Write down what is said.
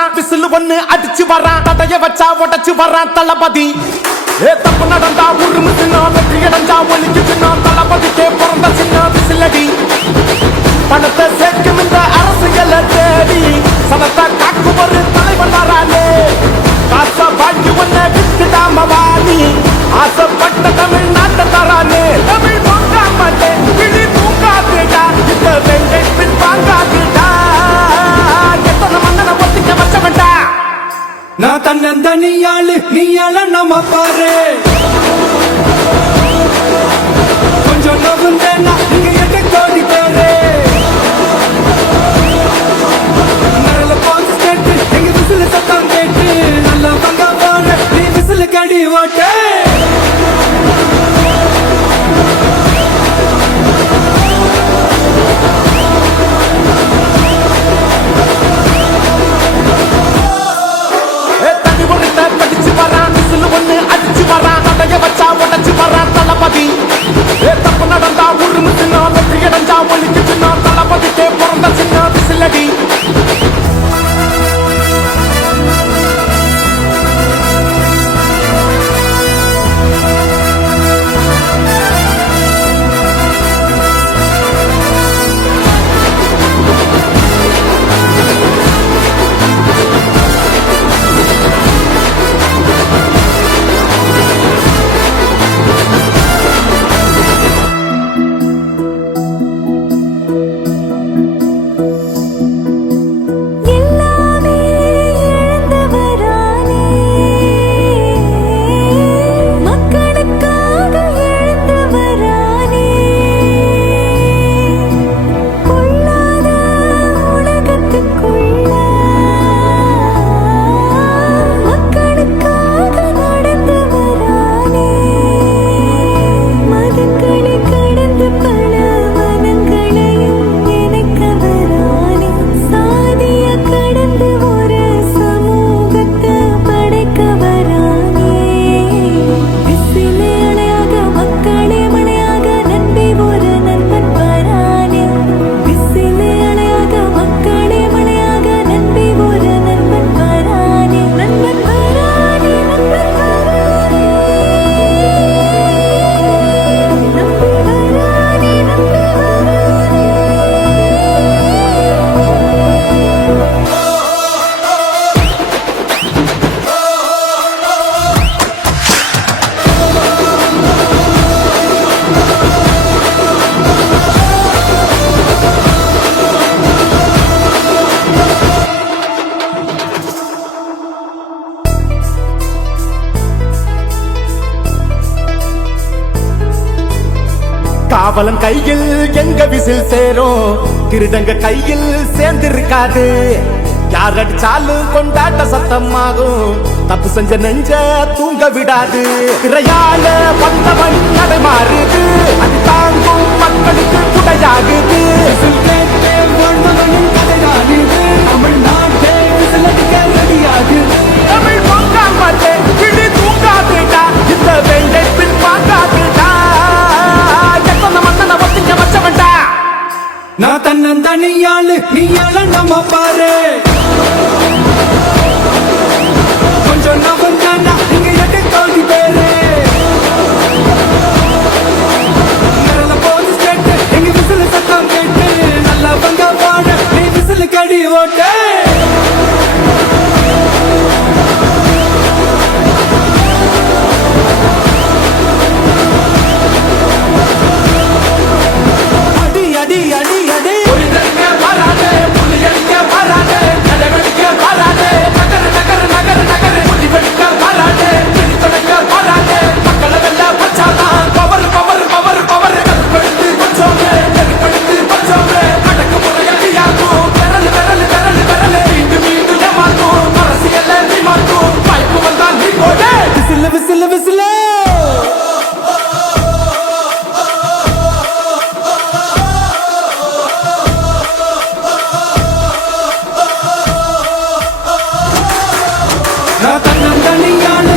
வரான் விசில் ஒண்ணு அடிச்சு வரான் தடைய வச்சா உடச்சு வரான் தளபதி தப்பு நடந்தா உருமு சின்ன வெற்றி அடைஞ்சா ஒலிக்கு சின்ன தளபதிக்கே பிறந்த சின்ன விசிலடி பணத்தை சேர்க்கும் இந்த அரசியல தேடி சனத்தை காக்கும் ஒரு தலைவன் வரானே காச வாழ்க்கை ஒன்ன விட்டுடாம வாணி ஆசைப்பட்ட தமிழ்நாட்டை தரானே தமிழ் பொங்காமட்டே விழி தூங்காதுடா இந்த வெங்கை பின் வாங்காதுடா எத்தனை மன்னனை ஒத்திக்க வச்சவன்டா நான் தன்னந்தனியாளு நீயால நம்ம பாரு கொஞ்சம் நவுந்தேன்னா நீங்க எட்டு கோடி பேரு நல்ல பாஸ் கேட்டு எங்க விசில சத்தம் கேட்டு நல்ல பங்க போன நீ விசில கடி ஓட்டு படிச்சு வரான் விசில் ஒண்ணு அடிச்சு வரான் தடைய வச்சா உடச்சு வரான் தளபதி தப்பு நடந்தா உருமு சின்ன வெற்றி அடைஞ்சா ஒலிக்கு சின்ன தளபதிக்கே பிறந்த சின்ன விசிலடி காவலன் கையில் எங்க விசில் சேரும் திருடங்க கையில் சேர்ந்திருக்காது யார் அடிச்சாலும் கொண்டாட்ட சத்தமாகும் தப்பு செஞ்ச நெஞ்ச தூங்க விடாது திரையால வந்தவன் நடைமாறுது அது தாங்கும் மக்களுக்கு குடையாகுது தமிழ்நாட்டே ரெடியாகுது தமிழ் பொங்காமட்டே விழி தூங்காதுடா இந்த வெங்கை பின் வாங்காதுடா நான் தன்னந்தனியாளு நீயால நம்ம பாரு கொஞ்சம் நவந்தானா நீங்க எட்டு கோடி பேரு நல்ல போலீஸ் கேட்டு எங்க விசில சத்தம் கேட்டு நல்ல பங்க போன நீ விசில கடி ஓட்டு நான் தன்னந்தனியாளு